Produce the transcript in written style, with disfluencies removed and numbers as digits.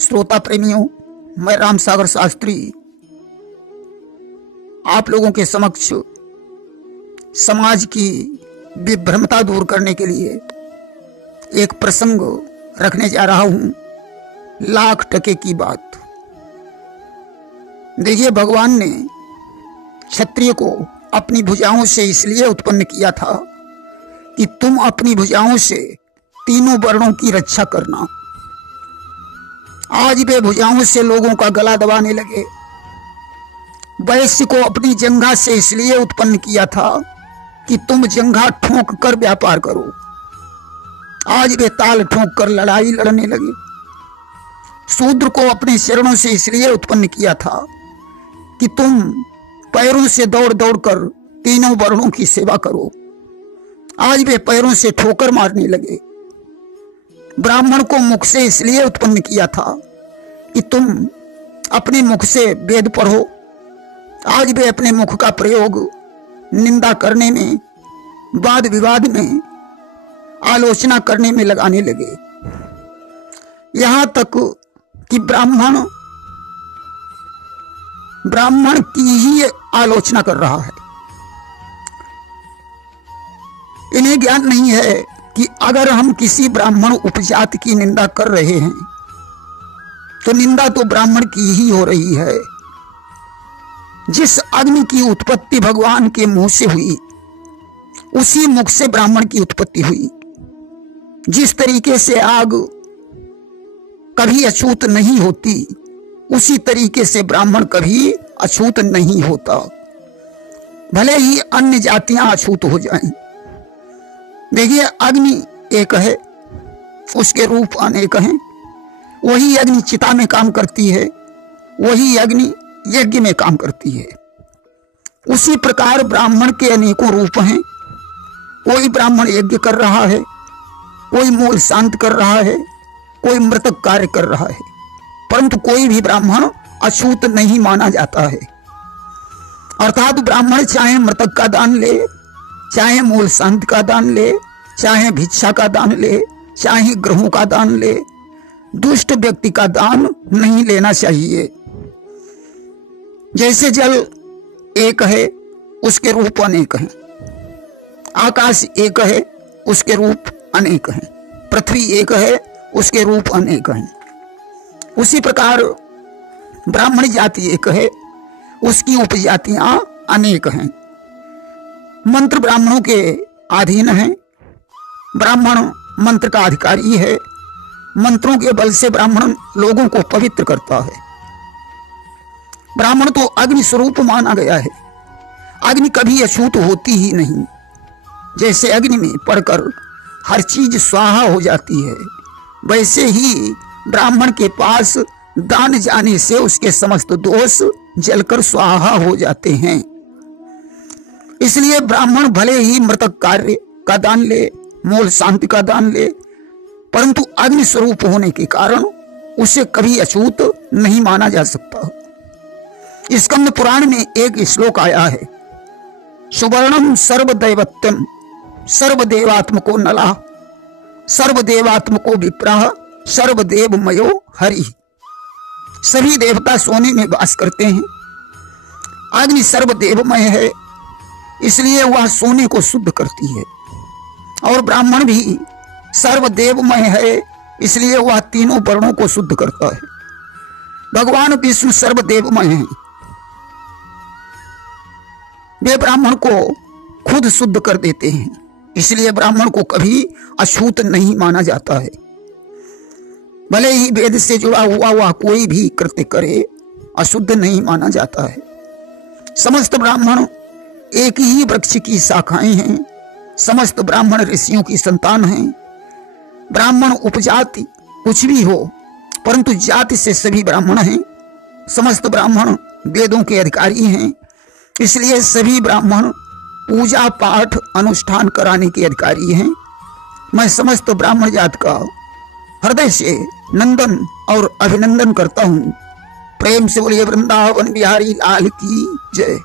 श्रोता प्रेमियों, मैं राम सागर शास्त्री आप लोगों के समक्ष समाज की विभ्रमता दूर करने के लिए एक प्रसंग रखने जा रहा हूं। लाख टके की बात। देखिए, भगवान ने क्षत्रिय को अपनी भुजाओं से इसलिए उत्पन्न किया था कि तुम अपनी भुजाओं से तीनों वर्णों की रक्षा करना। आज वे भुजाओं से लोगों का गला दबाने लगे। वैश्य को अपनी जंघा से इसलिए उत्पन्न किया था कि तुम जंघा ठोंक कर व्यापार करो। आज वे ताल ठोंक कर लड़ाई लड़ने लगे। शूद्र को अपने चरणों से इसलिए उत्पन्न किया था कि तुम पैरों से दौड़ दौड़ कर तीनों वर्णों की सेवा करो। आज वे पैरों से ठोकर मारने लगे। ब्राह्मण को मुख से इसलिए उत्पन्न किया था कि तुम अपने मुख से वेद पढ़ो। आज वे अपने मुख का प्रयोग निंदा करने में, वाद विवाद में, आलोचना करने में लगाने लगे। यहां तक कि ब्राह्मण की ही आलोचना कर रहा है। इन्हें ज्ञान नहीं है कि अगर हम किसी ब्राह्मण उपजाति की निंदा कर रहे हैं तो निंदा तो ब्राह्मण की ही हो रही है। जिस अग्नि की उत्पत्ति भगवान के मुंह से हुई, उसी मुख से ब्राह्मण की उत्पत्ति हुई। जिस तरीके से आग कभी अछूत नहीं होती, उसी तरीके से ब्राह्मण कभी अछूत नहीं होता, भले ही अन्य जातियां अछूत हो जाएं। देखिए, अग्नि एक है, उसके रूप अनेक हैं। वही अग्नि चिता में काम करती है, वही अग्नि यज्ञ में काम करती है। उसी प्रकार ब्राह्मण के अनेकों रूप हैं। कोई ब्राह्मण यज्ञ कर रहा है, कोई मूल शांत कर रहा है, कोई मृतक कार्य कर रहा है, परंतु कोई भी ब्राह्मण अछूत नहीं माना जाता है। अर्थात ब्राह्मण चाहे मृतक का दान ले, चाहे मूल शांत का दान ले, चाहे भिक्षा का दान ले, चाहे ग्रहों का दान ले, दुष्ट व्यक्ति का दान नहीं लेना चाहिए। जैसे जल एक है, उसके रूप अनेक हैं। आकाश एक है, उसके रूप अनेक हैं। पृथ्वी एक है, उसके रूप अनेक हैं। उसी प्रकार ब्राह्मण जाति एक है, उसकी उपजातियां अनेक हैं। मंत्र ब्राह्मणों के अधीन हैं। ब्राह्मण मंत्र का अधिकारी है। मंत्रों के बल से ब्राह्मण लोगों को पवित्र करता है। ब्राह्मण तो अग्नि स्वरूप माना गया है। अग्नि कभी अछूत होती ही नहीं। जैसे अग्नि में पड़कर हर चीज स्वाहा हो जाती है, वैसे ही ब्राह्मण के पास दान जाने से उसके समस्त दोष जलकर स्वाहा हो जाते हैं। इसलिए ब्राह्मण भले ही मृतक कार्य का दान ले, मूल शांति का दान ले, परंतु अग्नि स्वरूप होने के कारण उसे कभी अछूत नहीं माना जा सकता। स्कंद पुराण में एक श्लोक आया है, सुवर्णम सर्वदैवत्यम सर्वदेवात्मको नला सर्वदेवात्मको विप्रः सर्वदेवमयो हरि। सभी देवता सोने में वास करते हैं। अग्नि सर्वदेवमय है, इसलिए वह सोने को शुद्ध करती है। और ब्राह्मण भी सर्वदेवमय है, इसलिए वह तीनों वर्णों को शुद्ध करता है। भगवान विष्णु सर्वदेवमय हैं। वे ब्राह्मण को खुद शुद्ध कर देते हैं, इसलिए ब्राह्मण को कभी अछूत नहीं माना जाता है। भले ही वेद से जुड़ा हुआ वह कोई भी कृत्य करे, अशुद्ध नहीं माना जाता है। समस्त ब्राह्मण एक ही वृक्ष की शाखाएं हैं। समस्त ब्राह्मण ऋषियों की संतान हैं। ब्राह्मण उपजाति कुछ भी हो, परंतु जाति से सभी ब्राह्मण हैं। समस्त ब्राह्मण वेदों के अधिकारी हैं, इसलिए सभी ब्राह्मण पूजा पाठ अनुष्ठान कराने के अधिकारी हैं। मैं समस्त ब्राह्मण जात का हृदय से नंदन और अभिनंदन करता हूँ। प्रेम से बोलिए वृंदावन बिहारी लाल की जय।